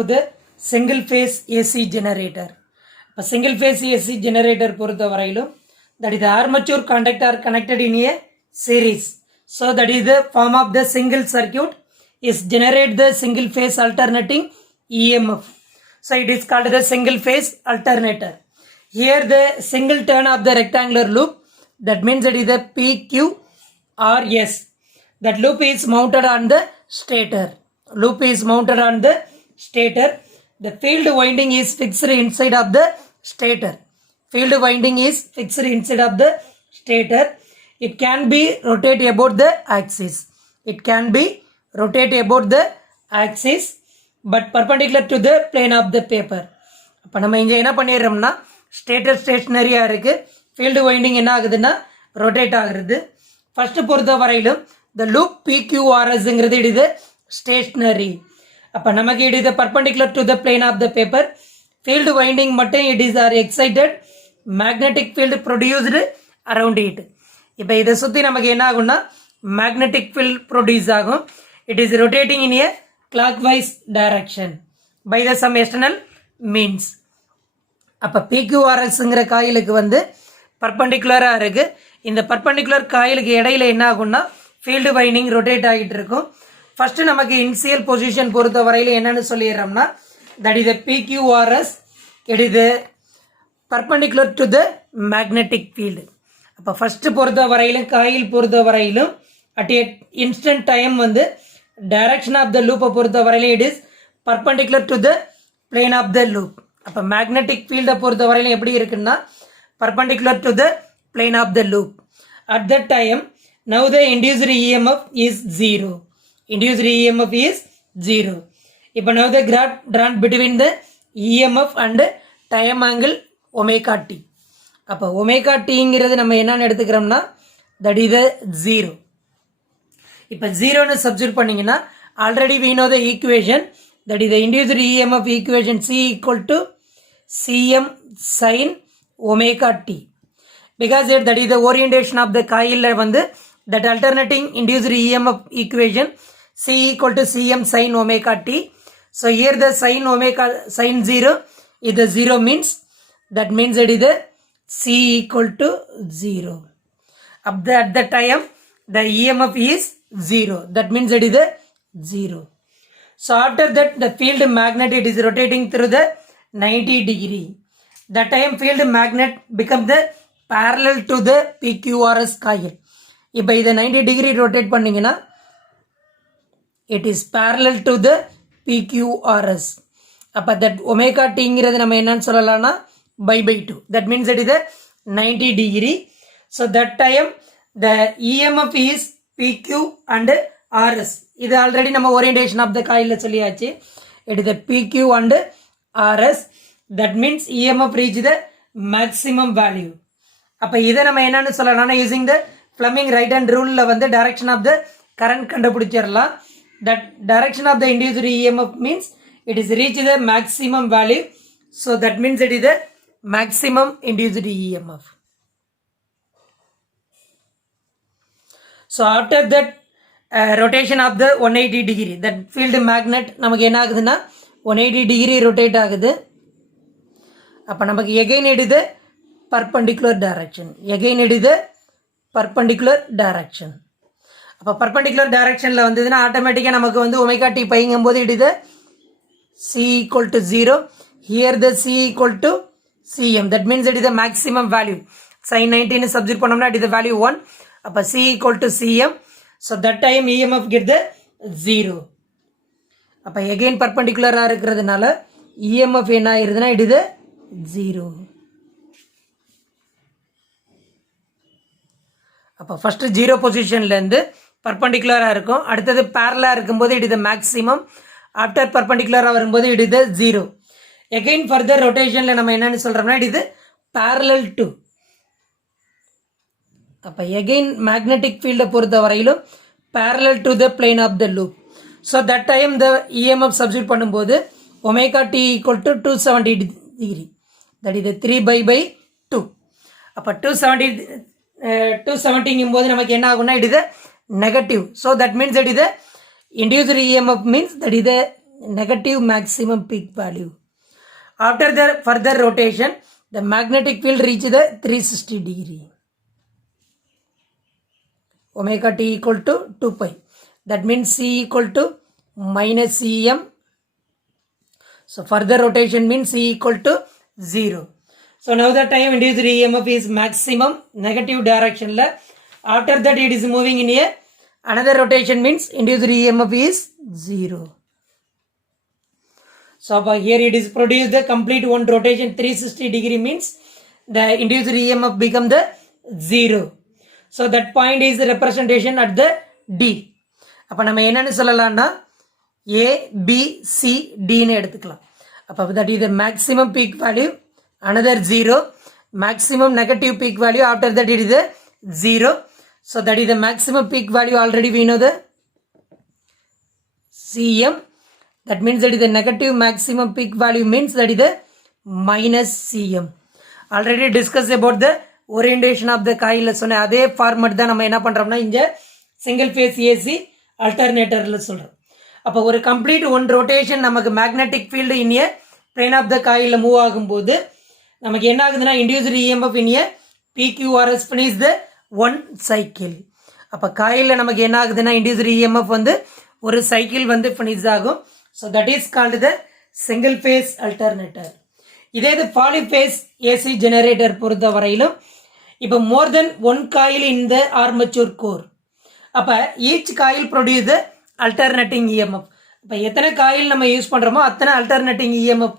to the single phase AC generator. A single phase AC generator that is the armature conductor connected in a series. So that is the form of the single circuit is generate the single phase alternating EMF. So it is called the single phase alternator. Here the single turn of the rectangular loop, that means it is the PQRS. That loop is mounted on the stator. The field winding is fixed inside of the stator. It can be rotated about the axis. But perpendicular to the plane of the paper. அப்போ நம்ம இங்கே என்ன பண்ணிடுறோம்னா stator ஸ்டேஷனரியாக இருக்குது, field winding என்ன ஆகுதுன்னா rotate ஆகுறது. First பொறுத்த வரையிலும் இந்த லூப் PQRSங்கிறது இது ஸ்டேஷ்னரி. அப்போ நமக்கு இது perpendicular to the plane of the paper. Field winding மட்டும் it is or excited magnetic field produced around it. இப்போ இதை சுற்றி நமக்கு என்ன ஆகும்னா மேக்னெட்டிக் ஃபீல்டு ப்ரொடியூஸ் ஆகும். It is rotating in a clockwise direction by the some external means. அப்போ PQRSங்கிற காயிலுக்கு வந்து பர்பண்டிகுலராக இருக்குது. இந்த பர்பண்டிகுலர் காயிலுக்கு இடையில என்ன ஆகும்னா ஃபீல்டு வைண்டிங் ரொட்டேட் ஆகிட்டு இருக்கும். ஃபஸ்ட்டு நமக்கு இனிஷியல் பொசிஷன் பொறுத்த வரையில் என்னென்னு சொல்லிடுறோம்னா தட் இஸ் PQRS, இட் இது perpendicular to the magnetic field. அப்போ ஃபஸ்ட்டு பொறுத்த வரையிலும் காயில் பொறுத்த வரையிலும் அட் எ இன்ஸ்டன்ட் டைம் வந்து direction of the loop பொறுத்த வரையிலும் it is perpendicular to the plane of the loop. அப்போ மேக்னெட்டிக் ஃபீல்டை பொறுத்த வரையிலும் எப்படி இருக்குன்னா perpendicular to the plane of the loop. At that time now the induced EMF is 0. இப்போ now the graph drawn between the EMF and time angle omega t. அப்போ omega tங்கிறது நம்ம என்னன்னு எடுத்துக்கிறோம்னா that is the 0. இப்போ 0ன்னு substitute பண்ணிங்கன்னா already we know the equation that is the induced EMF equation C equal to Cm sin omega t. Because that is the orientation of the coil வந்து that alternating induced EMF equation C equal to Cm sin omega t. So here the sin 0 is the 0 means that means it is the C equal to 0. At the time the EMF is 0. That means it is a 0. So after that the field magnet it is rotating through the 90 degree. That time field magnet becomes the parallel to the PQRS coil. இப்போ இதை 90 degree rotate பண்ணிங்கன்னா it is parallel to the PQRS. அப்போ that omega tங்கிறது நம்ம என்னன்னு சொல்லலாம்னா by 2. That means it is a 90 degree. So that time the EMF is PQ and RS. இது already நம்ம orientation of the காயிலில் சொல்லியாச்சு. It is PQ and RS. That means EMF reach the maximum value. அப்போ இதை நம்ம என்னன்னு சொல்லலாம்னா using the Fleming right hand ரூலில் வந்து டைரக்ஷன் ஆஃப் த கரண்ட் கண்டுபிடிச்சிடலாம். That direction of the induced EMF means it is reach the maximum value. So that means it is the maximum induced EMF. So after that rotation of the 180 degree that field magnet நமக்கு என்ன ஆகுதுன்னா 180 degree rotate ஆகுது. அப்போ நமக்கு again it is the perpendicular direction. அப்போ perpendicular directionல வந்ததுன்னா ஆட்டோமேட்டிக்காக நமக்கு வந்து ஒமேகா டி பைங்கும் போது it is the C equal to 0. Here the C equal to Cm. That means it is the maximum value. sin 90 substitute பண்ணோம்னா it is the value 1. அப்போ C equal to Cm. So that time EMF get the 0. அப்போ again பர்பண்டிகுலராக இருக்கிறதுனால EMF என்ன ஆயிருதுன்னா it is the 0. அப்போ first 0 பொசிஷன்லேருந்து பர்பண்டிகுலராக இருக்கும். அடுத்தது பேரலாக இருக்கும்போது it is the maximum. After பர்பண்டிகுலராக வரும்போது it is the 0. again further ரொட்டேஷனில் நம்ம என்னென்னு சொல்கிறோம்னா it is the parallel to. அப்போ எகெயின் மேக்னெட்டிக் ஃபீல்டை பொறுத்த வரையிலும் parallel to the plane of the loop. So that time the EMF substitute பண்ணும்போது omega t equal to 270 degree. That is the 3/2. அப்போ 270 போது நமக்கு என்ன ஆகும்னா it is a negative. So that means that is the induced EMF means that is the negative maximum peak value. After the further rotation, the magnetic field reach the 360 degree. Omega t equal to 2 pi. That means C equal to minus Cm. So further rotation means C equal to 0. So now the time induced EMF is maximum negative direction. After that it is moving in a another rotation means induced EMF is 0. So here it is produced the complete one rotation 360 degree means the induced EMF become the 0. So that point is the representation at the D. அப்போ நம்ம என்னன்னு சொல்லலாம்னா A, B, C, Dன்னு எடுத்துக்கலாம். அப்போ that is the maximum peak value, another 0, maximum negative peak value, after that it is the 0. So that is the maximum peak value, already we know the Cm. That means that is the negative maximum peak value means that is the minus Cm. Already discussed about the orientation of the coil. சொன்ன அதே format தான் நம்ம என்ன பண்ணுறோம்னா இங்கே single phase AC அல்டர்னேட்டரில் சொல்கிறோம். அப்போ ஒரு கம்ப்ளீட் ஒன் ரொட்டேஷன் நமக்கு magnetic field in a plane of the காயிலில் மூவ் ஆகும்போது நமக்கு என்ன ஆகுதுன்னா induced EMF in a PQRS finish the one cycle. அப்போ காயிலில் நமக்கு என்ன ஆகுதுன்னா இண்டியூஸ்டு இஎம்எஃப் வந்து ஒரு சைக்கிள் வந்து ஃபினிஷ் ஆகும். So that is called the single phase alternator. இதே இது பாலிஃபேஸ் ஏசி ஜெனரேட்டர் பொறுத்த வரையிலும் இப்போ மோர் தென் ஒன் காயில் இன் த ஆர்மச்சூர் கோர். அப்போ each coil produce the alternating EMF. இப்போ எத்தனை காயில் நம்ம யூஸ் பண்ணுறோமோ அத்தனை அல்டர்னேட்டிங் இஎம்எஃப்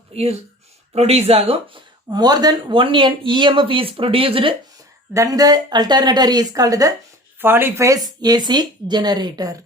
ப்ரொடியூஸ் ஆகும். More than one EMF is produced then the alternator is called the polyphase AC generator.